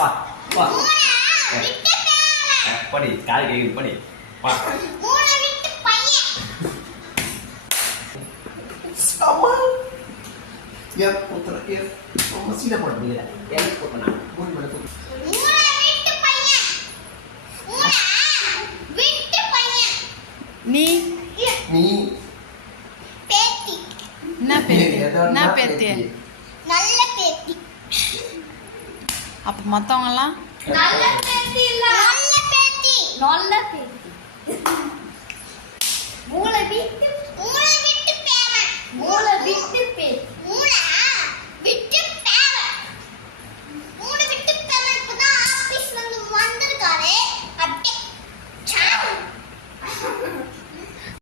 வா வா படி கால் கேக்குது படி வா அம்மா ஏன் புத்தர ஏன் அம்மா சீடா போட முடியல ஏன் போட்டனா மூணு மணி நேரம் நீ நீ பேத்தி என்ன பேத்தி நல்ல பேத்தி அப்ப மத்தவங்க எல்லாம் நல்ல பேத்தி இல்ல நல்ல பேத்தி